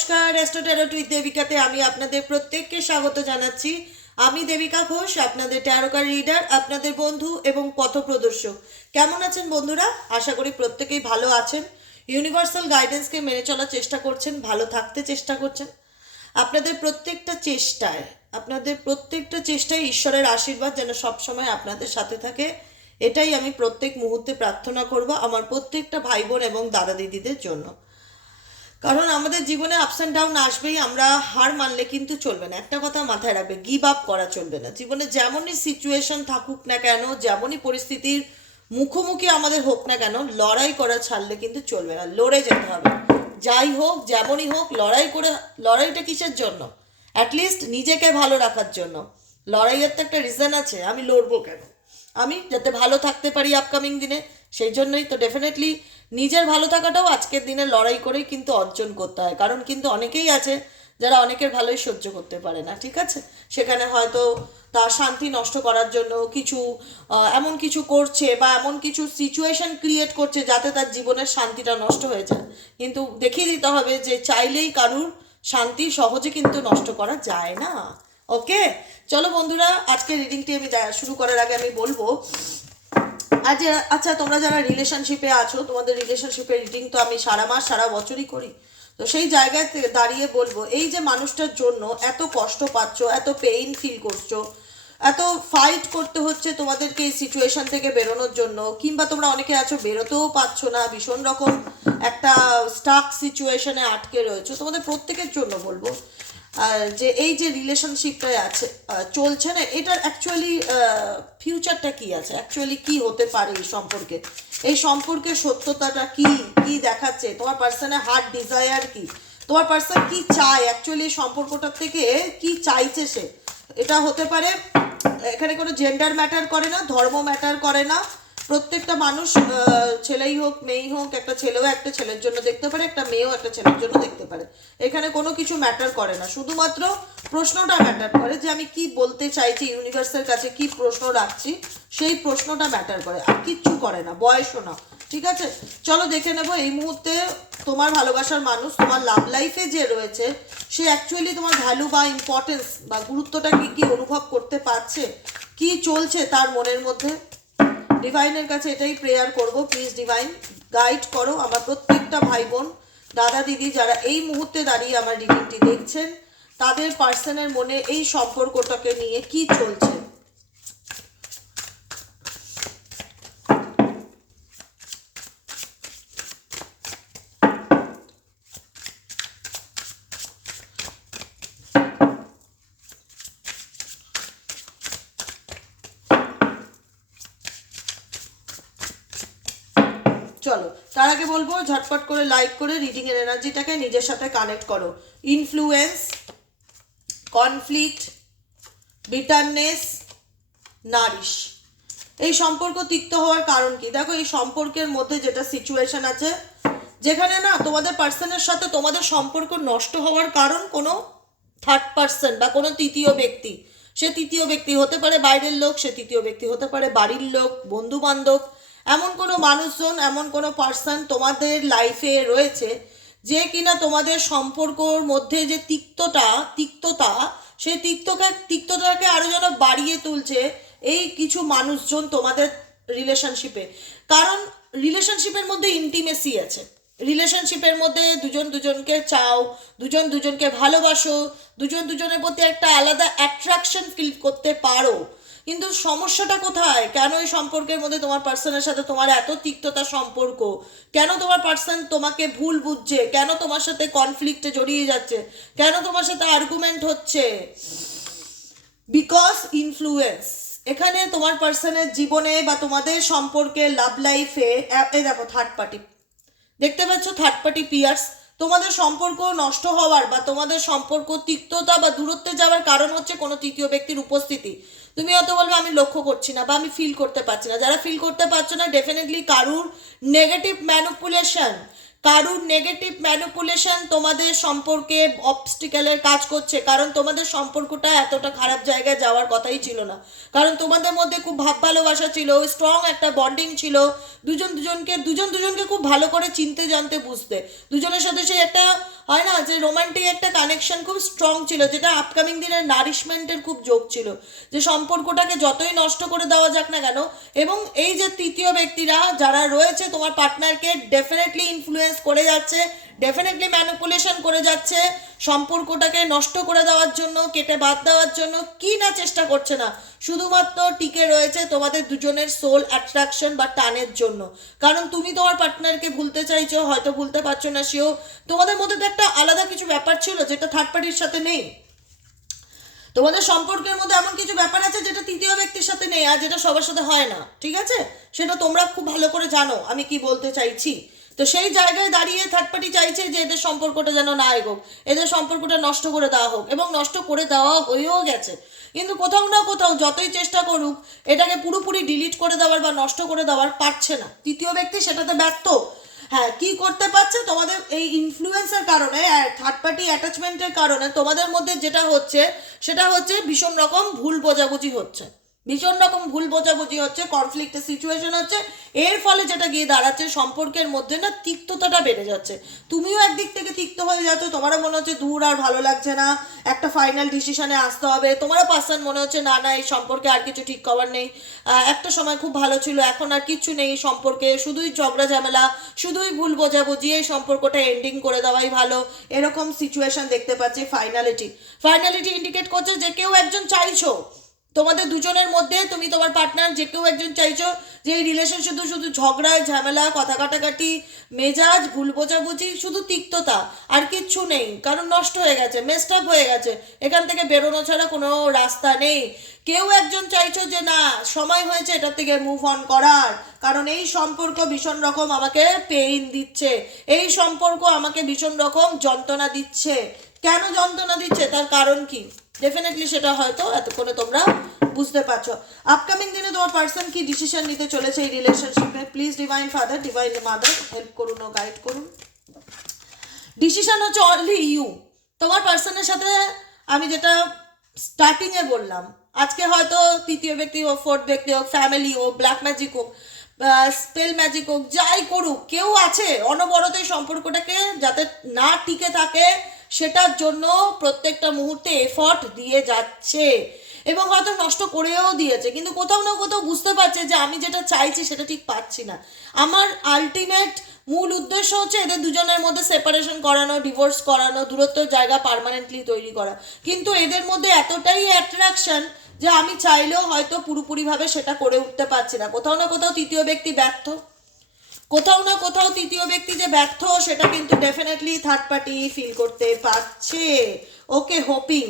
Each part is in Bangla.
নমস্কার অ্যাস্ট্রোট্যারোট উইথ দেবিকাতে আমি আপনাদের প্রত্যেককে স্বাগত জানাচ্ছি। আমি দেবিকা ঘোষ, আপনাদের ট্যারোকার রিডার আপনাদের বন্ধু এবং পথপ্রদর্শক কেমন আছেন বন্ধুরা? আশা করি প্রত্যেকেই ভালো আছেন। ইউনিভার্সাল গাইডেন্সকে মেনে চলার চেষ্টা করছেন, ভালো থাকতে চেষ্টা করছেন। আপনাদের প্রত্যেকটা চেষ্টায়, আপনাদের প্রত্যেকটা চেষ্টায় ঈশ্বরের আশীর্বাদ যেন সবসময় আপনাদের সাথে থাকে। এটাই আমি প্রত্যেক মুহূর্তে প্রার্থনা করব আমার প্রত্যেকটা ভাই বোন এবং দাদা দিদিদের জন্য। কারণ আমাদের জীবনে আপস অ্যান্ড ডাউন আসবেই, আমরা হার মানলে কিন্তু চলবে না। একটা কথা মাথায় রাখবে গিভ আপ করা চলবে না। জীবনে যেমনই সিচুয়েশন থাকুক না কেন, যেমনই পরিস্থিতির মুখোমুখি আমাদের হোক না কেন, লড়াই করা ছাড়লে কিন্তু চলবে না, লড়ে যেতে হবে। যাই হোক, যেমনই হোক, লড়াই করে, লড়াইটা কিসের জন্য? অ্যাটলিস্ট নিজেকে ভালো রাখার জন্য। লড়াইয়ের তো একটা রিজন আছে, আমি লড়বো কেন? আমি, যাতে ভালো থাকতে পারি আপকামিং দিনে। সেই জন্যই তো ডেফিনেটলি নিজের ভালো থাকাটাও আজকের দিনে লড়াই করেই কিন্তু অর্জন করতে হয়। কারণ কিন্তু অনেকেই আছে যারা অনেকের ভালোই সহ্য করতে পারে না, ঠিক আছে? সেখানে হয়তো তার শান্তি নষ্ট করার জন্য কিছু এমন কিছু করছে বা এমন কিছু সিচুয়েশন ক্রিয়েট করছে যাতে তার জীবনের শান্তিটা নষ্ট হয়ে যায়। কিন্তু দেখিয়ে দিতে হবে যে চাইলেই কারুর শান্তি সহজে কিন্তু নষ্ট করা যায় না। ওকে চলো বন্ধুরা, আজকে রিডিংটি আমি শুরু করার আগে আমি বলব আজ আচ্ছা তোমরা যারা রিলেশনশিপে আছো, তোমাদের রিলেশনশিপের রিডিং তো আমি সারা মাস, সারা বছরই করি। তো সেই জায়গায় দাঁড়িয়ে বলব, এই যে মানুষটার জন্য এত কষ্ট পাচ্ছ, এত পেইন ফিল করছ, এত ফাইট করতে হচ্ছে তোমাদেরকে এই সিচুয়েশন থেকে বেরোনোর জন্য, কিংবা তোমরা অনেকে আছো বেরোতেও পাচ্ছ না, ভীষণ রকম একটা স্টাক সিচুয়েশনে আটকে রয়েছে, তোমাদের প্রত্যেকের জন্য বলব। যে এই যে রিলেশনশিপটায় আছে চলছে না, এটার অ্যাকচুয়ালি ফিউচারটা কি আছে? অ্যাকচুয়ালি কি হতে পারে এই সম্পর্কে? এই সম্পর্কের সত্যতাটা কি? কি দেখাচ্ছে? তোমার পার্সনের হার্ট ডিজায়ার কি? তোমার পার্সন কি চায়? অ্যাকচুয়ালি এই সম্পর্কটার থেকে কি চাইছে সে? এটা হতে পারে, এখানে কোনো জেন্ডার ম্যাটার করে না, ধর্ম ম্যাটার করে না প্রত্যেকটা মানুষ ছেলেই হোক, মেয়েই হোক, একটা ছেলেও একটা ছেলের জন্য দেখতে পারে, একটা মেয়েও একটা ছেলের জন্য দেখতে পারে। এখানে কোনো কিছু ম্যাটার করে না। শুধুমাত্র প্রশ্নটা ম্যাটার করে যে আমি কি বলতে চাইছি ইউনিভার্সের কাছে কি প্রশ্ন রাখছি, সেই প্রশ্নটা ম্যাটার করে। আর কিচ্ছু করে না, বয়সও না। ঠিক আছে? চলো দেখে নেব এই মুহূর্তে তোমার ভালোবাসার মানুষ, তোমার লাভ লাইফে যে রয়েছে, সে অ্যাকচুয়ালি তোমার ভ্যালু বা ইম্পর্টেন্স বা গুরুত্বটা কি কি অনুভব করতে পারছে, কি চলছে তার মনের মধ্যে? ডিভাইনের কাছে এটাই প্রেয়ার করব প্লিজ ডিভাইন গাইড করো আমার প্রত্যেকটা ভাই বোন দাদা দিদি যারা এই মুহূর্তে দাঁড়িয়ে আমার রিডিংটি দেখছেন, তাদের পার্সনের মনে এই সম্পর্কটাকে নিয়ে কি চলছে? চলো, তার আগে বলব, ঝটপট করে লাইক করে রিডিং এর এনার্জিটাকে নিজের সাথে কানেক্ট করো। ইনফ্লুয়েন্স কনফ্লিক্ট বিটারনেস নারিশ এই সম্পর্ক তিক্ত হওয়ার কারণ কি? দেখো, এই সম্পর্কের মধ্যে যেটা সিচুয়েশন আছে, যেখানে না তোমাদের পার্সনের সাথে তোমাদের সম্পর্ক নষ্ট হওয়ার কারণ কোনো থার্ড পার্সন বা কোনো তৃতীয় ব্যক্তি। সে তৃতীয় ব্যক্তি হতে পারে বাইরের লোক, সে তৃতীয় ব্যক্তি হতে পারে বাড়ির লোক বন্ধু বান্ধব এমন কোনো মানুষজন, এমন কোনো পার্সন তোমাদের লাইফে রয়েছে যে কিনা তোমাদের সম্পর্কর মধ্যে যে তিক্তটা তিক্ততা, সেই তিক্তকে, তিক্ততাকে আরও যেন বাড়িয়ে তুলছে এই কিছু মানুষজন তোমাদের রিলেশনশিপে কারণ রিলেশনশিপের মধ্যে ইন্টিমেসি আছে। রিলেশনশিপের মধ্যে দুজন দুজনকে চাও, দুজন দুজনকে ভালোবাসো, দুজন দুজনের প্রতি একটা আলাদা অ্যাট্রাকশন ফিল করতে পারো। কিন্তু সমস্যাটা কোথায়? কেন এই সম্পর্কের মধ্যে তোমার পার্সনের সাথে তোমার এত তিক্ততা সম্পর্ক? কেন তোমার পার্সন তোমাকে ভুল বুঝছে? কেন তোমার সাথে কনফ্লিক্টে জড়িয়ে যাচ্ছে? কেন তোমার সাথে আর্গুমেন্ট হচ্ছে? বিকজ ইনফ্লুয়েন্স এখানে তোমার পার্সনের জীবনে বা তোমাদের সম্পর্কে লাভ লাইফে এই দেখো থার্ড পার্টি দেখতে পাচ্ছ থার্ড পার্টি পিয়ার্স তোমাদের সম্পর্ক নষ্ট হওয়ার বা তোমাদের সম্পর্ক তিক্ততা বা দূরত্বে যাওয়ার কারণ হচ্ছে কোনো তৃতীয় ব্যক্তির উপস্থিতি। তুমি হয়তো বলবে, আমি লক্ষ্য করছি না বা আমি ফিল করতে পারছি না। যারা ফিল করতে পারছ না ডেফিনেটলি কারুর নেগেটিভ ম্যানুপুলেশন কারুর নেগেটিভ ম্যানুপুলেশন তোমাদের সম্পর্কে অবস্টিক্যালের কাজ করছে। কারণ তোমাদের সম্পর্কটা এতটা খারাপ জায়গায় যাওয়ার কথাই ছিল না। কারণ তোমাদের মধ্যে খুব ভাব ভালোবাসা ছিল স্ট্রং একটা বন্ডিং ছিল। দুজন দুজনকে দুজন দুজনকে খুব ভালো করে চিনতে জানতে বুঝতে। দুজনের সাথে সেই একটা হয় না? যে রোমান্টিক একটা কানেকশন খুব স্ট্রং ছিল, যেটা আপকামিং দিনের নারিশমেন্টের খুব যোগ ছিল। যে সম্পর্কটাকে যতই নষ্ট করে দেওয়া যাক না কেন, এবং এই যে তৃতীয় ব্যক্তিরা যারা রয়েছে, তোমার পার্টনারকে ডেফিনেটলি ইনফ্লুয়েন্স করে যাচ্ছে ডেফিনেটলি ম্যানিপুলেশন করে যাচ্ছে, সম্পর্কটাকে নষ্ট করে দেওয়ার জন্য, কেটে বাদ দেওয়ার জন্য, কি না চেষ্টা করছে না। শুধুমাত্র টিকে রয়েছে তোমাদের দুজনের সোল অ্যাট্রাকশন বা টানের জন্য। কারণ তুমি তোমার পার্টনারকে ভুলতে চাইছো, হয়তো ভুলতে পারছ না সেও। তোমাদের মধ্যে তো একটা আলাদা কিছু ব্যাপার ছিল যেটা থার্ড পার্টির সাথে নেই। তোমাদের সম্পর্কের মধ্যে এমন কিছু ব্যাপার আছে যেটা তৃতীয় ব্যক্তির সাথে নেই আর যেটা সবার সাথে হয় না, ঠিক আছে? সেটা তোমরা খুব ভালো করে জানো, আমি কি বলতে চাইছি। তো সেই জায়গায় দাঁড়িয়ে থার্ড পার্টি চাইছে যে এদের সম্পর্কটা যেন না এগোক, এদের সম্পর্কটা নষ্ট করে দেওয়া হোক এবং নষ্ট করে দেওয়া হয়েও গেছে। কিন্তু কোথাও না কোথাও যতই চেষ্টা করুক, এটাকে পুরোপুরি ডিলিট করে দেওয়ার বা নষ্ট করে দেওয়ার পারছে না। তৃতীয় ব্যক্তি সেটাতে ব্যর্থ। হ্যাঁ কি করতে পারছে? তোমাদের এই ইনফ্লুয়েন্সের কারণে থার্ড পার্টি অ্যাটাচমেন্টের কারণে তোমাদের মধ্যে যেটা হচ্ছে, সেটা হচ্ছে ভীষণ রকম ভুল বোঝাবুঝি হচ্ছে। ভীষণ রকম ভুল বোঝাবুঝি হচ্ছে কনফ্লিক্টের সিচুয়েশন হচ্ছে। এর ফলে যেটা গিয়ে দাঁড়াচ্ছে, সম্পর্কের মধ্যে না তিক্ততাটা বেড়ে যাচ্ছে। তুমিও একদিক থেকে তিক্ত হয়ে যাচ্ছ, তোমারও মনে হচ্ছে দূর আর ভালো লাগছে না, একটা ফাইনাল ডিসিশনে আসতে হবে। তোমারও পার্সন মনে হচ্ছে, না না, এই সম্পর্কে আর কিছু ঠিক করার নেই। একটা সময় খুব ভালো ছিল, এখন আর কিচ্ছু নেই সম্পর্কে, শুধুই ঝগড়া ঝামেলা, শুধুই ভুল বোঝাবুঝি, এই সম্পর্কটা এন্ডিং করে দেওয়াই ভালো। এরকম সিচুয়েশন দেখতে পাচ্ছি ফাইনালিটি ফাইনালিটি ইন্ডিকেট করছে যে কেউ একজন চাইছো তোমাদের দুজনের মধ্যে তুমি তোমার পার্টনার যে কেউ একজন চাইছো যে এই রিলেশন শুধু শুধু ঝগড়া ঝামেলা, কথা কাটাকাটি, মেজাজ, ভুল বোঝাবুঝি, শুধু তিক্ততা আর কিচ্ছু নেই। কারণ নষ্ট হয়ে গেছে মেস্ট আপ হয়ে গেছে। এখান থেকে বেরোনো ছাড়া কোনো রাস্তা নেই। কেউ একজন চাইছো যে না, সময় হয়েছে এটার থেকে মুভ অন করার। কারণ এই সম্পর্ক ভীষণ রকম আমাকে পেইন দিচ্ছে। এই সম্পর্ক আমাকে ভীষণ রকম যন্ত্রণা দিচ্ছে। কেন যন্ত্রণা দিচ্ছে? তার কারণ কি? ডেফিনেটলি সেটা হয়তো, এতক্ষণে তোমরা বুঝতে পারছ। আপকামিং দিনে তোমার পার্সন কি ডিসিশন নিতে চলেছে এই রিলেশনশিপে please divine father divine mother help করুন ও গাইড করুন। ডিসিশন হচ্ছে অনলি ইউ তোমার পার্সনের সাথে আমি যেটা স্টার্টিংয়ে বললাম, আজকে হয়তো তৃতীয় ব্যক্তি হোক ফোর্থ ব্যক্তি হোক ফ্যামিলি হোক ব্ল্যাক ম্যাজিক হোক স্পেল ম্যাজিক হোক, যাই করুক, কেউ আছে অনবরত সম্পর্কটাকে যাতে না টিকে থাকে সেটার জন্য প্রত্যেকটা মুহূর্তে এফর্ট দিয়ে যাচ্ছে এবং হয়তো নষ্ট করেও দিয়েছে। কিন্তু কোথাও না কোথাও বুঝতে পারছে যে আমি যেটা চাইছি সেটা ঠিক পাচ্ছি না। আমার আলটিমেট মূল উদ্দেশ্য হচ্ছে এদের দুজনের মধ্যে সেপারেশন করানো ডিভোর্স করানো, দূরত্বের জায়গা পার্মানেন্টলি তৈরি করা। কিন্তু এদের মধ্যে এতটাই অ্যাট্রাকশন যে আমি চাইলেও হয়তো পুরোপুরিভাবে সেটা করে উঠতে পারছি না। কোথাও না কোথাও তৃতীয় ব্যক্তি ব্যর্থ। কোথাও না কোথাও তৃতীয় ব্যক্তি যে ব্যর্থ, সেটা কিন্তু ডেফিনেটলি থার্ড পার্টি ফিল করতে পারছে। Okay hoping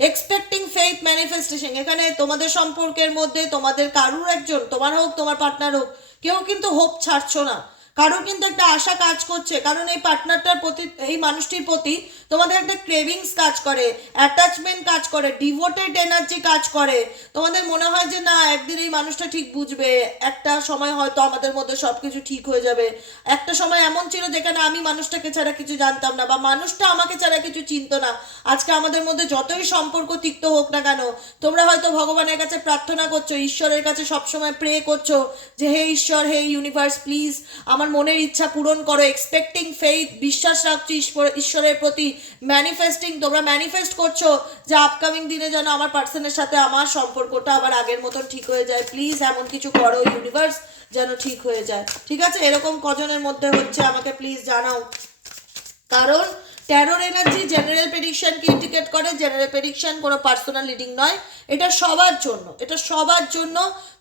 expecting faith manifestation এখানে তোমাদের সম্পর্কের মধ্যে তোমাদের কারুর একজন, তোমার হোক, তোমার পার্টনার হোক, কেউ কিন্তু হোপ ছাড়ছো না। কারও কিন্তু একটা আশা কাজ করছে। কারণ এই পার্টনারটার প্রতি, এই মানুষটির প্রতি তোমাদের একটা ক্রেভিংস কাজ করে অ্যাটাচমেন্ট কাজ করে ডিভোটেড এনার্জি কাজ করে। তোমাদের মনে হয় যে, না, একদিন এই মানুষটা ঠিক বুঝবে। একটা সময় হয়তো আমাদের মধ্যে সব কিছু ঠিক হয়ে যাবে। একটা সময় এমন ছিল যেখানে আমি মানুষটাকে ছাড়া কিছু জানতাম না, বা মানুষটা আমাকে ছাড়া কিছু চিনতো না। আজকে আমাদের মধ্যে যতই সম্পর্ক তিক্ত হোক না কেন, তোমরা হয়তো ভগবানের কাছে প্রার্থনা করছ, ঈশ্বরের কাছে সবসময় প্রে করছ যে, হে ঈশ্বর, হে ইউনিভার্স প্লিজ আমার মনের ইচ্ছা পূরণ করো এক্সপেক্টিং ফেইথ বিশ্বাস রাখছো ঈশ্বর- ঈশ্বরের প্রতি ম্যানিফেস্টিং তোমরা ম্যানিফেস্ট করছ যে আপকামিং দিনে যেন আমার পার্সনের সাথে আমার সম্পর্কটা আবার আগের মতন ঠিক হয়ে যায়। প্লিজ এমন কিছু করো ইউনিভার্স যেন ঠিক হয়ে যায়। ঠিক আছে? এরকম কজনের মধ্যে হচ্ছে আমাকে প্লিজ জানাও। কারণ ট্যারোর এনার্জি জেনারেল প্রেডিকশনকে ইন্ডিকেট করে। জেনারেল প্রেডিকশন কোনো পার্সোনাল লিডিং নয়। এটা সবার জন্য। এটা সবার জন্য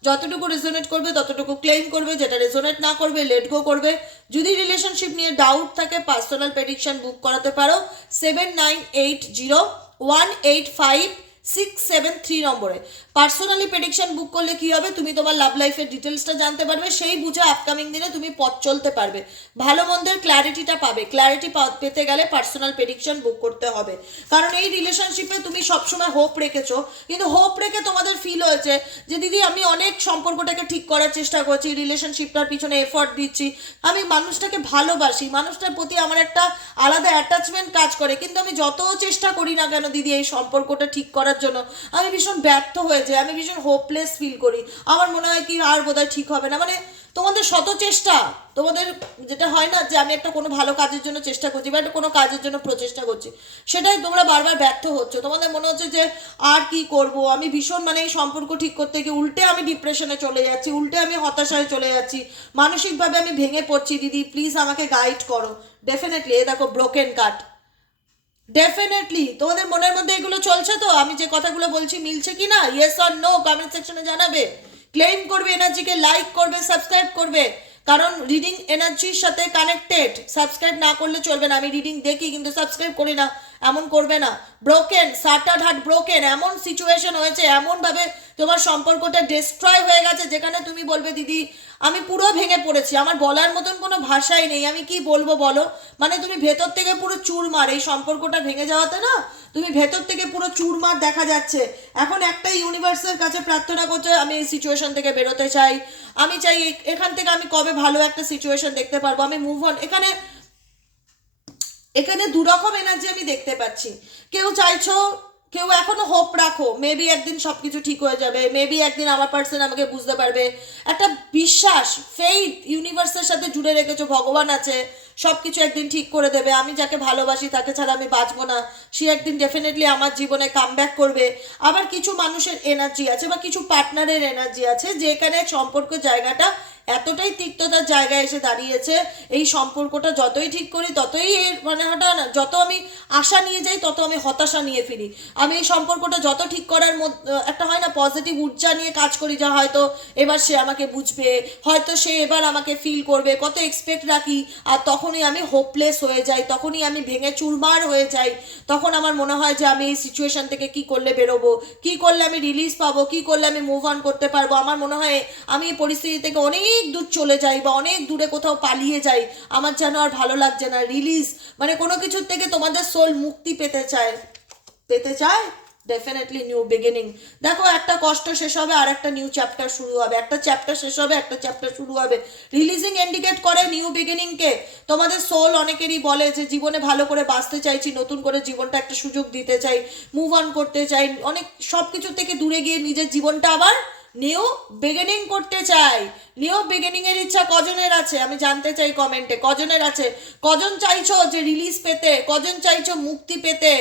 যতটুকু রেজোনেট করবে, ততটুকু ক্লেম করবে। যেটা রেজোনেট না করবে লেট গো করবে। যদি রিলেশনশিপ নিয়ে ডাউট থাকে পার্সোনাল প্রেডিকশন বুক করাতে পারো। Seven nine eight zero one eight five six seven three নম্বরে। পার্সোনালি প্রেডিকশন বুক করলে কি হবে? তুমি তোমার লাভ লাইফের ডিটেলসটা জানতে পারবে। সেই বুঝে আপকামিং দিনে তুমি পথ চলতে পারবে। ভালো মন্দের ক্ল্যারিটিটা পাবে। ক্ল্যারিটি পেতে গেলে পার্সোনাল প্রেডিকশন বুক করতে হবে। কারণ এই রিলেশনশিপে তুমি সবসময় হোপ রেখেছো। কিন্তু হোপ রেখে তোমাদের ফিল হয়েছে যে, দিদি, আমি অনেক সম্পর্কটাকে ঠিক করার চেষ্টা করছি রিলেশনশিপটার পিছনে এফর্ট দিচ্ছি। আমি মানুষটাকে ভালোবাসি। মানুষটার প্রতি আমার একটা আলাদা অ্যাটাচমেন্ট কাজ করে। কিন্তু আমি যত চেষ্টা করি না কেন, দিদি, এই সম্পর্কটা ঠিক করার জন্য। আমি ভীষণ ব্যর্থ হয়ে যাই, আমি ভীষণ হোপলেস ফিল করি। আমার মনে হয় কি আর বোধহয় ঠিক হবে না। মানে তোমাদের শত চেষ্টা, তোমাদের যেটা হয় না যে আমি একটা কোনো ভালো কাজের জন্য চেষ্টা করছি বা একটা কোনো কাজের জন্য প্রচেষ্টা করছি, সেটাই তোমরা বারবার ব্যর্থ হচ্ছ। তোমাদের মনে হচ্ছে যে আর কি করব? আমি ভীষণ মানে এই সম্পর্ক ঠিক করতে গিয়ে উল্টে আমি ডিপ্রেশনে চলে যাচ্ছি, উল্টে আমি হতাশায় চলে যাচ্ছি। মানসিকভাবে আমি ভেঙে পড়ছি। দিদি প্লিজ আমাকে গাইড করো। ডেফিনেটলি এ দেখো ব্রোকেন কাট ডেফিনেটলি তোমাদের মনের মধ্যে এগুলো চলছে তো? আমি যে কথাগুলো বলছি, মিলছে কি না ইয়েস অর নো কমেন্ট সেকশনে জানাবে। ক্লেম করবে এনার্জিকে লাইক করবে সাবস্ক্রাইব করবে। কারণ রিডিং এনার্জির সাথে কানেক্টেড সাবস্ক্রাইব না করলে চলবে না। আমি রিডিং দেখি, কিন্তু সাবস্ক্রাইব করি না। এমন করবে না। ব্রোকেন সাটার হার্ট ব্রোকেন এমন সিচুয়েশন হয়েছে, এমনভাবে তোমার সম্পর্কটা ডিস্ট্রয় হয়ে গেছে, যেখানে তুমি বলবে, দিদি, আমি পুরো ভেঙে পড়েছি, আমার বলার মতন কোনো ভাষাই নেই, আমি কি বলব বলো? মানে তুমি ভেতর থেকে পুরো চুরমার, এই সম্পর্কটা ভেঙে যাওয়াতে না, তুমি ভেতর থেকে পুরো চুরমার দেখা যাচ্ছে। এখন একটাই ইউনিভার্সের কাছে প্রার্থনা করছে আমি এই সিচুয়েশন থেকে বেরোতে চাই। আমি চাই এখান থেকে আমি কবে ভালো একটা সিচুয়েশন দেখতে পারব? আমি মুভ অন এখানে এখানে দুরকম এনার্জি আমি দেখতে পাচ্ছি। কেউ চাইছো, কেউ এখনও হোপ রাখো মেবি একদিন সব কিছু ঠিক হয়ে যাবে মেবি একদিন আমার পার্সন আমাকে বুঝতে পারবে। একটা বিশ্বাস ফেইথ ইউনিভার্সের সাথে জুড়ে রেখেছো, ভগবান আছে সব কিছু একদিন ঠিক করে দেবে। আমি যাকে ভালোবাসি তাকে ছাড়া আমি বাঁচবো না। সে একদিন ডেফিনেটলি আমার জীবনে কাম করবে। আবার কিছু মানুষের এনার্জি আছে বা কিছু পার্টনারের এনার্জি আছে, যেখানে সম্পর্ক জায়গাটা এতটাই তিক্ততার জায়গায় এসে দাঁড়িয়েছে, এই সম্পর্কটা যতই ঠিক করি, ততই এর মানে হঠাৎ না, যত আমি আশা নিয়ে যাই, তত আমি হতাশা নিয়ে ফিরি। আমি এই সম্পর্কটা যত ঠিক করার একটা হয় না পজিটিভ উর্জা নিয়ে কাজ করি যা হয়তো এবার সে আমাকে বুঝবে, হয়তো সে এবার আমাকে ফিল করবে, কত এক্সপেক্ট রাখি, আর তখনই আমি হোপলেস হয়ে যাই, তখনই আমি ভেঙে চুরমার হয়ে যাই। তখন আমার মনে হয় যে আমি এই সিচুয়েশন থেকে কি করলে বেরোবো, কি করলে আমি রিলিজ পাবো, কি করলে আমি মুভ অন করতে পারব। আমার মনে হয় আমি এই পরিস্থিতি থেকে অনেক দূর চলে যাই বা অনেক দূরে কোথাও পালিয়ে যাই, আমার যেন আর ভালো লাগছে না। রিলিজ মানে কোনো কিছুর থেকে তোমাদের সোল মুক্তি পেতে চায়। পেতে চায়? ডেফিনেটলি নিউ বিগিনিং দেখো, একটা কষ্ট শেষ হবে আর একটা নিউ চ্যাপ্টার শুরু হবে। একটা চ্যাপ্টার শেষ হবে, একটা চ্যাপ্টার শুরু হবে। রিলিজিং ইন্ডিকেট করে নিউ বিগিনিংকে তোমাদের সোল অনেকেরই বলে যে, জীবনে ভালো করে বাঁচতে চাইছি, নতুন করে জীবনটা একটা সুযোগ দিতে চাই মুভ অন করতে চাই। অনেক সব কিছু থেকে দূরে গিয়ে নিজের জীবনটা আবার নিউ বিগিনিং করতে চাই। নিউ বিগিনিং এর ইচ্ছা কজনের আছে? আমি জানতে চাই কমেন্টে কজনের আছে? কজন চাইছো যে রিলিজ পেতে? কজন চাইছো মুক্তি পেতে?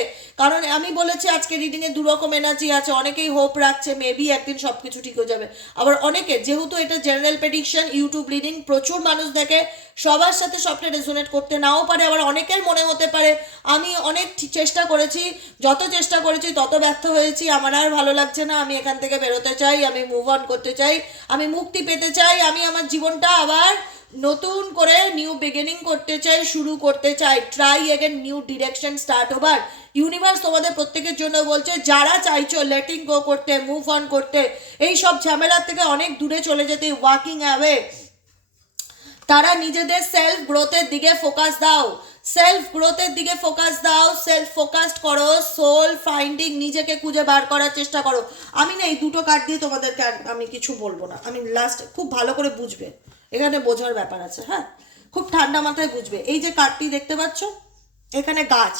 কারণ আমি বলেছি আজকে রিডিং এ দু রকম এনার্জি আছে। অনেকেই হোপ রাখছে মেবি একদিন সবকিছু ঠিক হয়ে যাবে। আবার অনেকে, যেহেতু এটা জেনারেল প্রেডিকশন ইউটিউব রিডিং প্রচুর মানুষ দেখে, সবার সাথে সবটা রেজোনেট করতে নাও পারে। আবার অনেকের মনে হতে পারে, আমি অনেক চেষ্টা করেছি, যত চেষ্টা করেছি, তত ব্যর্থ হয়েছি। আমার আর ভালো লাগছে না। আমি এখান থেকে বেরোতে চাই, আমি মুভ অন করতে চাই, আমি মুক্তি পেতে চাই আমি আমার জীবনটা আবার নতুন করে নিউ বিগিনিং করতে চাই, শুরু করতে চাই। Try again new direction start over universe তোমাদের প্রত্যেকের জন্য বলছে, যারা চাইছো লেটিং গো করতে মুভ অন করতে এই সব ঝামেলার থেকে অনেক দূরে চলে যেতে ওয়াকিং অ্যাওয়ে তারা নিজেদের সেলফ গ্রোথের দিকে ফোকাস দাও। সেলফ গ্রোথের দিকে ফোকাস দাও সেলফ ফোকাসড করো সোল ফাইন্ডিং নিজেকে খুঁজে বার করার চেষ্টা করো। আমি না এই দুটো কার্ড দিয়ে তোমাদেরকে আমি কিছু বলব না। আমি লাস্ট খুব ভালো করে বুঝবে। এখানে বোঝার ব্যাপার আছে হ্যাঁ? খুব ঠান্ডা মাথায় বুঝবে। এই যে কার্ডটি দেখতে পাচ্ছ? এখানে গাছ।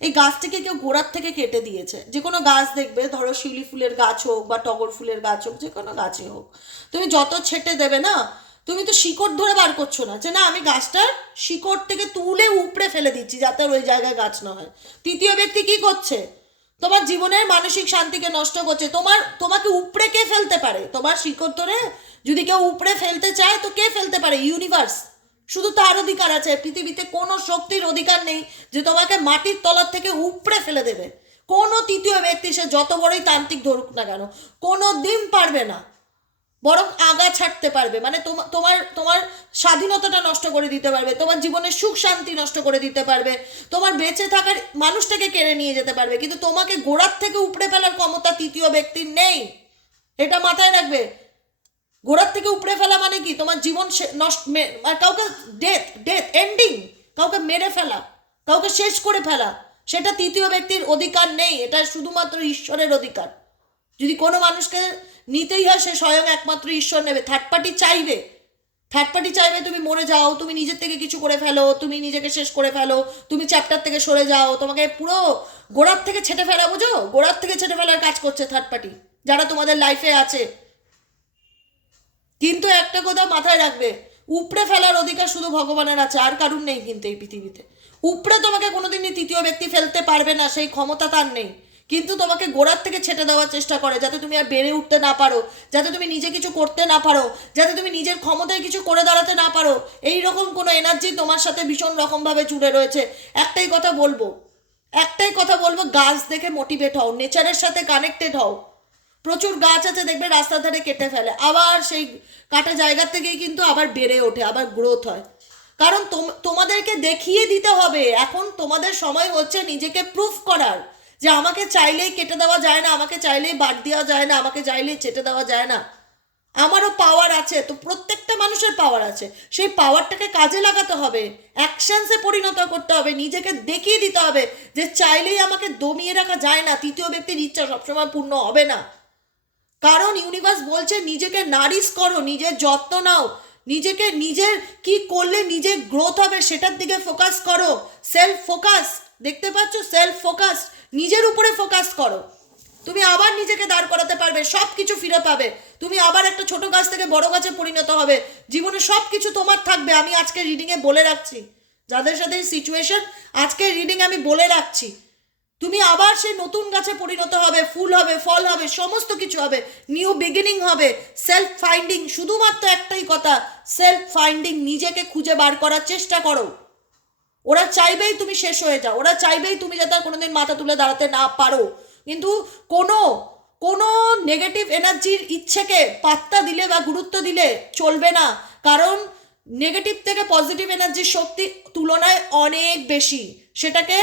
এই গাছটিকে কেউ গোড়ার থেকে কেটে দিয়েছে। যে কোনো গাছ দেখবে, ধরো শিউলি ফুলের গাছ হোক বা টগর ফুলের গাছ হোক যে কোনো গাছই হোক। তুমি যত ছেটে দেবে না তুমি তো শিকড় ধরে বার করছ না যে না, আমি গাছটার শিকড় থেকে তুলে উপড়ে ফেলে দিচ্ছি যাতে ওই জায়গায় গাছ না হয়। তৃতীয় ব্যক্তি কি করছে? তোমার জীবনের মানসিক শান্তিকে নষ্ট করছে। তোমার, তোমাকে উপড়ে কে ফেলতে পারে? তোমার শিকড় ধরে যদি কেউ উপড়ে ফেলতে চায় তো কে ফেলতে পারে? ইউনিভার্স শুধু তার অধিকার আছে। পৃথিবীতে কোনো শক্তির অধিকার নেই যে তোমাকে মাটির তলার থেকে উপড়ে ফেলে দেবে। কোনো তৃতীয় ব্যক্তি সে যত বড়ই তান্ত্রিক ধরুক না কেন, কোনো দিন পারবে না। বরং আগা ছাড়তে পারবে। মানে তোমার তোমার স্বাধীনতাটা নষ্ট করে দিতে পারবে, তোমার জীবনের সুখ শান্তি নষ্ট করে দিতে পারবে, তোমার বেঁচে থাকার মানুষটাকে কেড়ে নিয়ে যেতে পারবে, কিন্তু তোমাকে গোড়ার থেকে উপড়ে ফেলার ক্ষমতা তৃতীয় ব্যক্তির নেই। এটা মাথায় রাখবে। গোড়ার থেকে উপড়ে ফেলা মানে কি? তোমার জীবন নষ্ট আর কাউকে ডেথ ডেথ এন্ডিং কাউকে মেরে ফেলা, কাউকে শেষ করে ফেলা, সেটা তৃতীয় ব্যক্তির অধিকার নেই, এটা শুধুমাত্র ঈশ্বরের অধিকার। যদি কোনো মানুষকে নিতেই হয়, সে স্বয়ং একমাত্র ঈশ্বর নেবে। থার্ড পার্টি চাইবে। থার্ড পার্টি চাইবে তুমি মরে যাও, তুমি নিজের থেকে কিছু করে ফেলো, তুমি নিজেকে শেষ করে ফেলো, তুমি চ্যাপ্টার থেকে সরে যাও, তোমাকে পুরো গোড়ার থেকে ছেটে ফেলা, বুঝো? গোড়ার থেকে ছেটে ফেলার কাজ করছে থার্ড পার্টি যারা তোমাদের লাইফে আছে। কিন্তু একটা কথা মাথায় রাখবে, উপড়ে ফেলার অধিকার শুধু ভগবানের আছে, আর কারুর নেই কিন্তু এই পৃথিবীতে। উপড়ে তোমাকে কোনোদিনই তৃতীয় ব্যক্তি ফেলতে পারবে না, সেই ক্ষমতা তার নেই। কিন্তু তোমাকে গোড়ার থেকে ছেটে দেওয়ার চেষ্টা করে, যাতে তুমি আর বেড়ে উঠতে না পারো, যাতে তুমি নিজে কিছু করতে না পারো, যাতে তুমি নিজের ক্ষমতায় কিছু করে দাঁড়াতে না পারো। এই রকম কোনো এনার্জি তোমার সাথে ভীষণ রকমভাবে জুড়ে রয়েছে। একটাই কথা বলব, একটাই কথা বলব, গাছ দেখে মোটিভেট হও নেচারের সাথে কানেক্টেড হও। প্রচুর গাছ আছে, দেখবে রাস্তার ধারে কেটে ফেলে। আবার সেই কাটা জায়গা থেকেই কিন্তু আবার বেড়ে ওঠে, আবার গ্রোথ হয়। কারণ তোম- তোমাদেরকে দেখিয়ে দিতে হবে, এখন তোমাদের সময় হচ্ছে নিজেকে প্রুফ করার। যে আমাকে চাইলেই কেটে দেওয়া যায় না, আমাকে চাইলেই বাদ দেওয়া যায় না, আমাকে চাইলেই চেটে দেওয়া যায় না। আমারও পাওয়ার আছে, তো প্রত্যেকটা মানুষের পাওয়ার আছে। সেই পাওয়ারটাকে কাজে লাগাতে হবে অ্যাকশনসে পরিণত করতে হবে, নিজেকে দেখিয়ে দিতে হবে যে চাইলেই আমাকে দমিয়ে রাখা যায় না, তৃতীয় ব্যক্তির ইচ্ছা সবসময় পূর্ণ হবে না। কারণ ইউনিভার্স বলছে, নিজেকে নারিশ করো, নিজের যত্ন নাও, নিজেকে নিজের কি করলে নিজের গ্রোথ হবে সেটার দিকে ফোকাস করো। সেলফ ফোকাস দেখতে পাচ্ছ? সেলফ ফোকাস নিজের উপরে ফোকাস করো। তুমি আবার নিজেকে দাঁড় করাতে পারবে সব কিছু ফিরে পাবে। তুমি আবার একটা ছোট গাছ থেকে বড় গাছে পরিণত হবে। জীবনে সব কিছু তোমার থাকবে, আমি আজকে রিডিংয়ে বলে রাখছি। যাদের সাথে এই সিচুয়েশন আজকে রিডিং আমি বলে রাখছি। তুমি আবার সেই নতুন গাছে পরিণত হবে, ফুল হবে, ফল হবে, সমস্ত কিছু হবে। নিউ বিগিনিং হবে সেলফ ফাইন্ডিং শুধুমাত্র একটাই কথা সেলফ ফাইন্ডিং নিজেকে খুঁজে বার করার চেষ্টা করো। ওরা চাইবেই তুমি শেষ হয়ে যাও, ওরা চাইবেই তুমি যাতে আর কোনোদিন মাথা তুলে দাঁড়াতে না পারো। কিন্তু কোনো কোনো নেগেটিভ এনার্জির ইচ্ছেকে পাত্তা দিলে বা গুরুত্ব দিলে চলবে না। কারণ নেগেটিভ থেকে পজিটিভ এনার্জির শক্তি তুলনায় অনেক বেশি। সেটাকে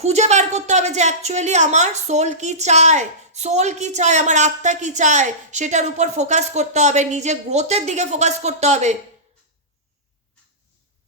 খুঁজে বার করতে হবে যে অ্যাকচুয়ালি আমার সোল কি চায়? সোল কি চায়? আমার আত্মা কি চায়? সেটার উপর ফোকাস করতে হবে, নিজের গ্রোথের দিকে ফোকাস করতে হবে।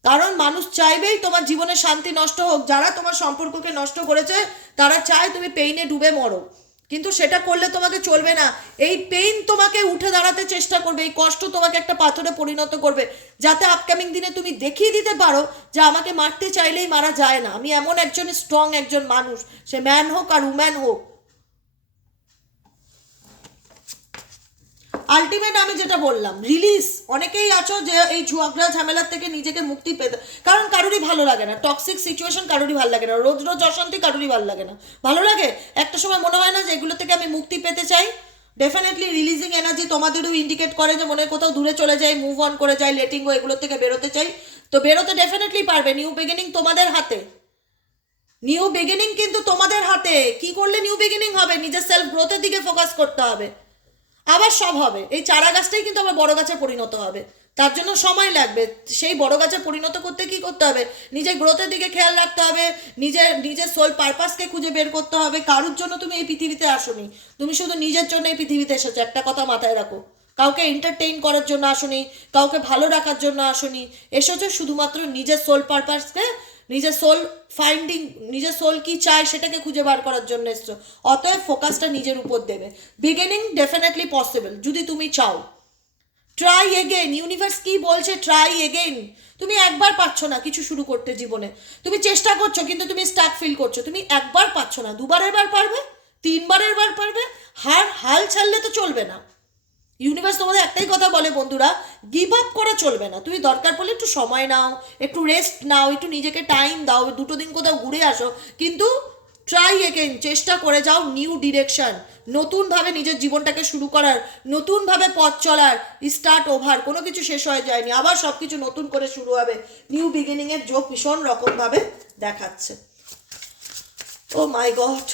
কারণ মানুষ চাইবেই তোমার জীবনে শান্তি নষ্ট হোক। যারা তোমার সম্পর্ককে নষ্ট করেছে, তারা চায় তুমি পেইনে ডুবে মরো। কিন্তু সেটা করলে তোমাকে চলবে না। এই পেইন তোমাকে উঠে দাঁড়াতে চেষ্টা করবে, এই কষ্ট তোমাকে একটা পাথরে পরিণত করবে। যাতে আপকামিং দিনে তুমি দেখিয়ে দিতে পারো যে আমাকে মারতে চাইলেই মারা যায় না। আমি এমন একজন স্ট্রং একজন মানুষ। সে ম্যান হোক আর উম্যান হোক। আলটিমেট আমি যেটা বললাম রিলিজ অনেকেই আছো যে এই ঝগড়া ঝামেলার থেকে নিজেকে মুক্তি পেতে, কারণ কারোরই ভালো লাগে না। টক্সিক সিচুয়েশন কারোরই ভালো লাগে না। রোজ রোজ অশান্তি কারোরই ভালো লাগে না। ভালো লাগে? একটা সময় মনে হয় না যে এগুলো থেকে আমি মুক্তি পেতে চাই? ডেফিনেটলি রিলিজিং এনার্জি তোমাদেরও ইন্ডিকেট করে যে মনে কোথাও দূরে চলে যাই মুভ অন করে যায় লেটিং গো এগুলোর থেকে বেরোতে চাই। তো বেরোতে ডেফিনেটলি পারবে। নিউ বিগিনিং তোমাদের হাতে। নিউ বিগিনিং কিন্তু তোমাদের হাতে। কি করলে নিউ বিগিনিং হবে? নিজের সেলফ গ্রোথের দিকে ফোকাস করতে হবে। আবার সব হবে। এই চারা গাছটাই কিন্তু আবার বড় গাছে পরিণত হবে। তার জন্য সময় লাগবে। সেই বড় গাছে পরিণত করতে কি করতে হবে? নিজের গ্রোথের দিকে খেয়াল রাখতে হবে। নিজের নিজের সোল পারপাসকে খুঁজে বের করতে হবে। কারোর জন্য তুমি এই পৃথিবীতে আসোনি। তুমি শুধু নিজের জন্য এই পৃথিবীতে এসেছ। একটা কথা মাথায় রাখো। কাউকে এন্টারটেইন করার জন্য আসোনি। কাউকে ভালো রাখার জন্য আসোনি। এসেছ শুধুমাত্র নিজের সোল পারপাসকে নিজের সোল ফাইন্ডিং নিজের সোল কি চায় সেটাকে খুঁজে বার করার জন্য এসছো। অতএব ফোকাসটা নিজের উপর দেবে। বিগিনিং ডেফিনেটলি পসিবল যদি তুমি চাও। ট্রাই এগেন ইউনিভার্স কি বলছে? ট্রাই এগেন তুমি একবার পাচ্ছ না কিছু শুরু করতে জীবনে। তুমি চেষ্টা করছ, কিন্তু তুমি স্টাক ফিল করছ। তুমি একবার পাচ্ছ না দুবারের বার পারবে তিনবারের বার পারবে, হার হাল ছাড়লে তো চলবে না। ইউনিভার্স তোমাদের একটাই কথা বলে বন্ধুরা গিভ আপ করা চলবে না। তুমি দরকার পড়লে একটু সময় নাও, একটু রেস্ট নাও, একটু নিজেকে টাইম দাও, দুটো দিন কোথাও ঘুরে আসো। কিন্তু ট্রাই এগেন চেষ্টা করে যাও নিউ ডিরেকশন নতুনভাবে নিজের জীবনটাকে শুরু করার, নতুনভাবে পথ চলার স্টার্ট ওভার কোনো কিছু শেষ হয়ে যায়নি। আবার সব কিছু নতুন করে শুরু হবে। নিউ বিগিনিংয়ের যোগ ভীষণ রকমভাবে দেখাচ্ছে। ও মাই গড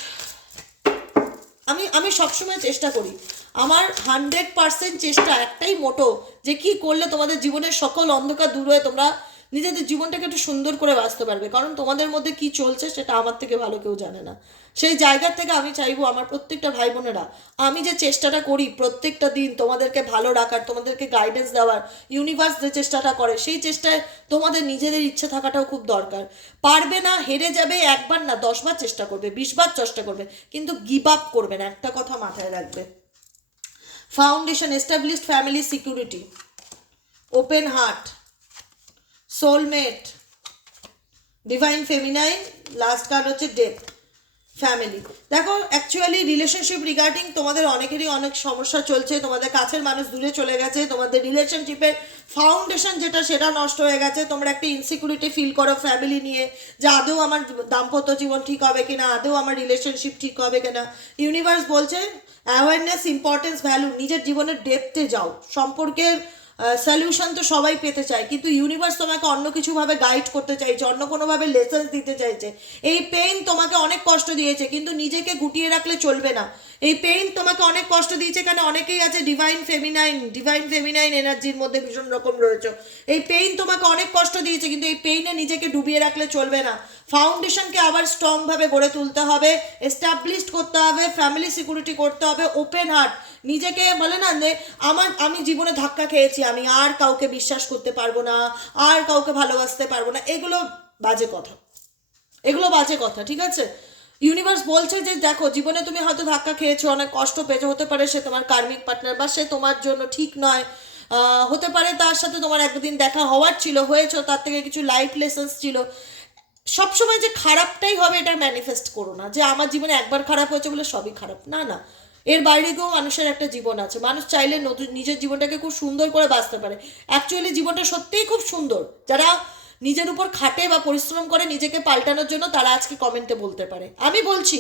আমি আমি সবসময় চেষ্টা করি। আমার হান্ড্রেড পার্সেন্ট চেষ্টা একটাই মোটো যে কি করলে তোমাদের জীবনের সকল অন্ধকার দূর হয়ে তোমরা নিজেদের জীবনটাকে একটু সুন্দর করে বাঁচতে পারবে। কারণ তোমাদের মধ্যে কি চলছে সেটা আমার থেকে ভালো কেউ জানে না। সেই জায়গার থেকে আমি চাইব আমার প্রত্যেকটা ভাই বোনেরা আমি যে চেষ্টাটা করি প্রত্যেকটা দিন তোমাদেরকে ভালো রাখার, তোমাদেরকে গাইডেন্স দেওয়ার ইউনিভার্স যে চেষ্টাটা করে, সেই চেষ্টায় তোমাদের নিজেদের ইচ্ছে থাকাটাও খুব দরকার। পারবে না, হেরে যাবে, একবার না, দশবার চেষ্টা করবে, বিশবার চেষ্টা করবে, কিন্তু গিভ আপ করবে না, একটা কথা মাথায় রাখবে। Foundation established family security open heart soulmate divine feminine last card হচ্ছে ডেথ ফ্যামিলি দেখো অ্যাকচুয়ালি রিলেশনশিপ রিগার্ডিং তোমাদের অনেকেরই অনেক সমস্যা চলছে, তোমাদের কাছের মানুষ দূরে চলে গেছে, তোমাদের রিলেশনশিপের ফাউন্ডেশন যেটা, সেটা নষ্ট হয়ে গেছে, তোমরা একটা ইনসিকিউরিটি ফিল করো ফ্যামিলি নিয়ে, যে আদৌ আমার দাম্পত্য জীবন ঠিক হবে কিনা, আদৌ আমার রিলেশনশিপ ঠিক হবে কিনা। ইউনিভার্স বলছে অ্যাওয়ারনেস ইম্পর্টেন্স ভ্যালু নিজের জীবনের ডেপথে যাও, সম্পর্কের সলিউশন তো সবাই পেতে চায়, কিন্তু ইউনিভার্স তোমাকে অন্য কিছুভাবে গাইড করতে চাইছে, অন্য কোনোভাবে লেসেন্স দিতে চাইছে। এই পেইন তোমাকে অনেক কষ্ট দিয়েছে, কিন্তু নিজেকে গুটিয়ে রাখলে চলবে না। এই পেইন তোমাকে অনেক কষ্ট দিয়েছে কেন? অনেকেই আছে ডিভাইন ফেমিনাইন ডিভাইন ফেমিনাইন এনার্জির মধ্যে ভীষণ রকম রয়েছে। এই পেইন তোমাকে অনেক কষ্ট দিয়েছে, কিন্তু এই পেইনে নিজেকে ডুবিয়ে রাখলে চলবে না। ফাউন্ডেশনকে আবার স্ট্রংভাবে গড়ে তুলতে হবে এস্টাবলিশড করতে হবে ফ্যামিলি সিকিউরিটি করতে হবে ওপেন হার্ট নিজেকে বলে না যে, আমার, আমি জীবনে ধাক্কা খেয়েছি, আমি আর কাউকে বিশ্বাস করতে পারব না, আর কাউকে ভালোবাসতে পারব না। এগুলো বাজে কথা। এগুলো বাজে কথা, ঠিক আছে? ইউনিভার্স বলছে যে, দেখো, জীবনে তুমি হয়তো ধাক্কা খেয়েছো, অনেক কষ্ট পেয়েছ, হতে পারে সে তোমার কার্মিক পার্টনার বা সে তোমার জন্য ঠিক নয়। হতে পারে তার সাথে তোমার একদিন দেখা হওয়ার ছিল, হয়েছো, তার থেকে কিছু লাইফ লেসেন্স ছিল। সবসময় যে খারাপটাই হবে, এটা ম্যানিফেস্ট করো না। যে আমার জীবনে একবার খারাপ হয়েছে বলে সবই খারাপ। না না। এর বাইরে গিয়েও মানুষের একটা জীবন আছে। মানুষ চাইলে নতুন, নিজের জীবনটাকে খুব সুন্দর করে বাঁচতে পারে। অ্যাকচুয়ালি জীবনটা সত্যিই খুব সুন্দর। যারা নিজের উপর খাটে বা পরিশ্রম করে নিজেকে পাল্টানোর জন্য তারা আজকে কমেন্টে বলতে পারে। আমি বলছি,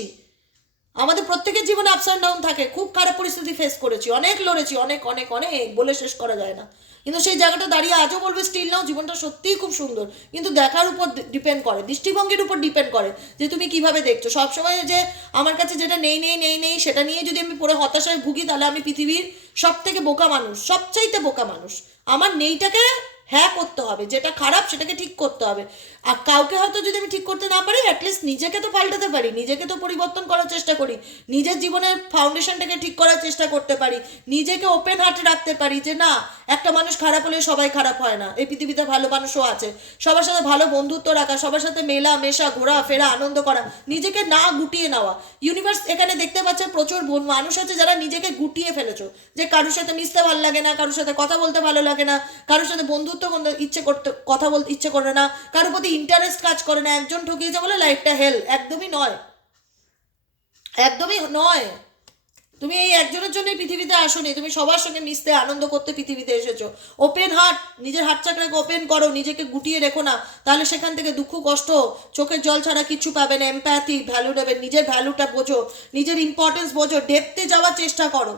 আমাদের প্রত্যেকের জীবনে আপস অ্যান্ড ডাউন থাকে, খুব খারাপ পরিস্থিতি ফেস করেছি, অনেক লড়েছি, অনেক অনেক অনেক, বলে শেষ করা যায় না। কিন্তু সেই জায়গাটা দাঁড়িয়ে আজও বলবে স্টিল নাও জীবনটা সত্যিই খুব সুন্দর। কিন্তু দেখার উপর ডিপেন্ড করে, দৃষ্টিভঙ্গির উপর ডিপেন্ড করে যে তুমি কীভাবে দেখছ। সবসময় যে আমার কাছে যেটা নেই নেই নেই নেই, সেটা নিয়ে যদি আমি পরে হতাশায় ভুগি, তাহলে আমি পৃথিবীর সব থেকে বোকা মানুষ, সবচাইতে বোকা মানুষ। আমার নেইটাকে হ্যাঁ করতে হবে। যেটা খারাপ সেটাকে ঠিক করতে হবে। আর কাউকে হয়তো যদি আমি ঠিক করতে না পারি অ্যাটলিস্ট নিজেকে তো পাল্টাতে পারি, নিজেকে তো পরিবর্তন করার চেষ্টা করি, নিজের জীবনের ফাউন্ডেশনটাকে ঠিক করার চেষ্টা করতে পারি, নিজেকে ওপেন হার্টে রাখতে পারি যে না, একটা মানুষ খারাপ হলে সবাই খারাপ হয় না। এই পৃথিবীতে ভালো মানুষও আছে। সবার সাথে ভালো বন্ধুত্ব রাখা, সবার সাথে মেলা মেশা, ঘোরা, ফেরা, আনন্দ করা, নিজেকে না গুটিয়ে নেওয়া। ইউনিভার্স এখানে দেখতে পাচ্ছে প্রচুর মানুষ আছে যারা নিজেকে গুটিয়ে ফেলেছো। যে কারোর সাথে মিশতে ভালো লাগে না, কারোর সাথে কথা বলতে ভালো লাগে না, কারোর সাথে বন্ধুত্ব ইচ্ছে করতে, কথা বলতে ইচ্ছে করে না, কারোর প্রতি ইন্টারেস্ট কাজ করে না, একজন ঠকিয়েছে বলে লাইফটা হেল একদমই নয়। একদমই নয়। তুমি এই একজনের জন্যই পৃথিবীতে আসোনি, তুমি সবার সঙ্গে মিশতে, আনন্দ করতে পৃথিবীতে এসেছ। ওপেন হার্ট নিজের হাত চাকরাকে ওপেন করো, নিজেকে গুটিয়ে রেখো না, তাহলে সেখান থেকে দুঃখ, কষ্ট, চোখের জল ছাড়া কিছু পাবে না এমপ্যাথি ভ্যালু নেবে, নিজের ভ্যালুটা বোঝো, নিজের ইম্পর্টেন্স বোঝো ডেপতে যাওয়ার চেষ্টা করো।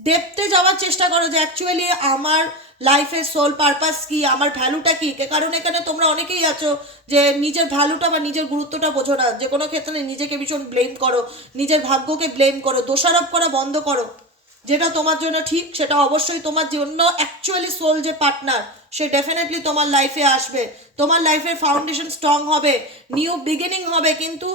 ডেপতে যাওয়ার চেষ্টা করো যে অ্যাকচুয়ালি আমার লাইফের সোল পারপাস কি? আমার ভ্যালুটা কি? কারণ এখানে তোমরা অনেকেই আছো যে নিজের ভ্যালুটা বা নিজের গুরুত্বটা বোঝো না? যে কোনো ক্ষেত্রে নিজেকে ভীষণ ব্লেম করো, নিজের ভাগ্যকে ব্লেম করো, দোষারোপ করা বন্ধ করো। যেটা তোমার জন্য ঠিক, সেটা অবশ্যই তোমার জন্য অ্যাকচুয়ালি সোল যে পার্টনার সে ডেফিনেটলি তোমার লাইফে আসবে। তোমার লাইফের ফাউন্ডেশন স্ট্রং হবে নিউ বিগিনিং হবে, কিন্তু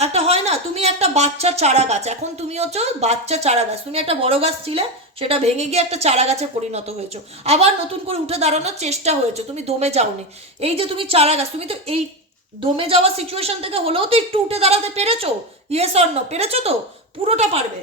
একটা হয় না, তুমি একটা বাচ্চা চারা গাছ এখন তুমি হচ্ছে বাচ্চা চারা গাছ তুমি একটা বড় গাছ ছিলে, সেটা ভেঙে গিয়ে একটা চারা গাছে পরিণত হয়েছো। আবার নতুন করে উঠে দাঁড়ানোর চেষ্টা হয়েছে, তুমি দমে যাওনি। এই যে তুমি চারা গাছ তুমি তো এই দমে যাওয়া সিচুয়েশন থেকে হলেও তো একটু উঠে দাঁড়াতে পেরেছ? ইয়েস অন্য পেরেছ তো? পুরোটা পারবে।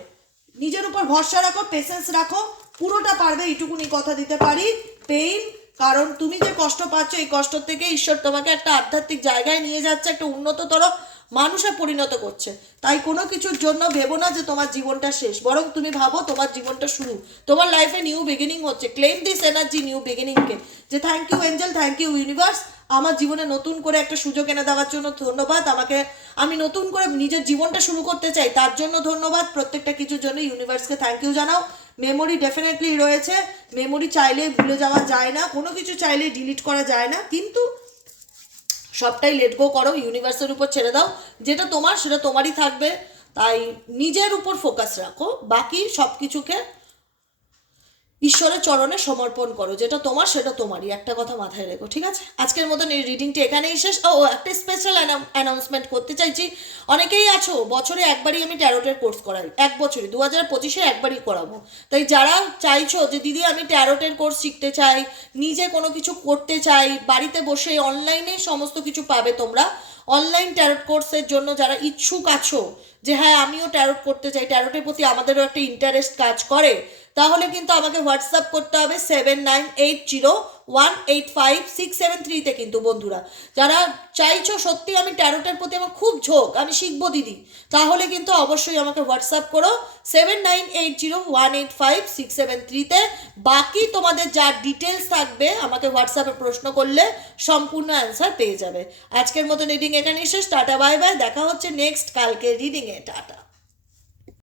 নিজের উপর ভরসা রাখো পেশেন্স রাখো, পুরোটা পারবে, এইটুকুনি কথা দিতে পারি। পেইন কারণ তুমি যে কষ্ট পাচ্ছ, এই কষ্ট থেকে ঈশ্বর তোমাকে একটা আধ্যাত্মিক জায়গায় নিয়ে যাচ্ছে, একটা উন্নততর মানুষে পরিণত করছে। তাই কোনো কিছুর জন্য ভেবো না যে তোমার জীবনটা শেষ। বরং তুমি ভাবো তোমার জীবনটা শুরু। তোমার লাইফে নিউ বিগিনিং হচ্ছে। ক্লেম দিস এনার্জি নিউ বিগিনিংকে যে thank you angel thank you universe আমার জীবনে নতুন করে একটা সুযোগ এনে দেওয়ার জন্য ধন্যবাদ। আমাকে, আমি নতুন করে নিজের জীবনটা শুরু করতে চাই, তার জন্য ধন্যবাদ। প্রত্যেকটা কিছুর জন্য ইউনিভার্সকে থ্যাংক ইউ জানাও। মেমোরি ডেফিনেটলি রয়েছে। মেমোরি চাইলে ভুলে যাওয়া যায় না। কোনো কিছু চাইলে ডিলিট করা যায় না। কিন্তু সবটাই লেট গো করো ইউনিভার্সের উপর ছেড়ে দাও, যেটা তোমার সেটা তোমারই থাকবে। তাই নিজের উপর ফোকাস রাখো, বাকি সব কিছুকে ঈশ্বরের চরণে সমর্পণ করো, যেটা তোমার সেটা তোমারই। একটা কথা মাথায় রেখো, ঠিক আছে? আজকের মতন এই রিডিংটি এখানেই শেষ। ও একটা স্পেশাল অ্যানাউন্সমেন্ট করতে চাইছি। অনেকেই আছো, বছরে একবারই আমি ট্যারোটের কোর্স করাই, এক বছরে দু হাজার পঁচিশে একবারই করাবো। তাই যারা চাইছো যে, দিদি, আমি ট্যারোটের কোর্স শিখতে চাই, নিজে কোনো কিছু করতে চাই, বাড়িতে বসে অনলাইনে সমস্ত কিছু পাবে তোমরা অনলাইন ট্যারোট কোর্সের জন্য যারা ইচ্ছুক আছো, যে হ্যাঁ আমিও ট্যারোট করতে চাই ট্যারোটের প্রতি আমাদেরও একটা ইন্টারেস্ট কাজ করে তাহলে কিন্তু আমাকে হোয়াটসঅ্যাপ করতে হবে seven nine eight zero one eight five six seven থ্রিতে কিন্তু বন্ধুরা। যারা চাইছো সত্যি আমি ট্যারোটার প্রতি আমার খুব ঝোঁক, আমি শিখব দিদি। তাহলে কিন্তু অবশ্যই আমাকে হোয়াটসঅ্যাপ করো seven nine eight zero one eight five six seven থ্রিতে বাকি তোমাদের যা ডিটেলস থাকবে, আমাকে হোয়াটসঅ্যাপে প্রশ্ন করলে সম্পূর্ণ অ্যান্সার পেয়ে যাবে। আজকের মতো রিডিং এখানেই শেষ, টাটা বাই বাই দেখা হচ্ছে নেক্সট কালকে রিডিংয়ে টাটা।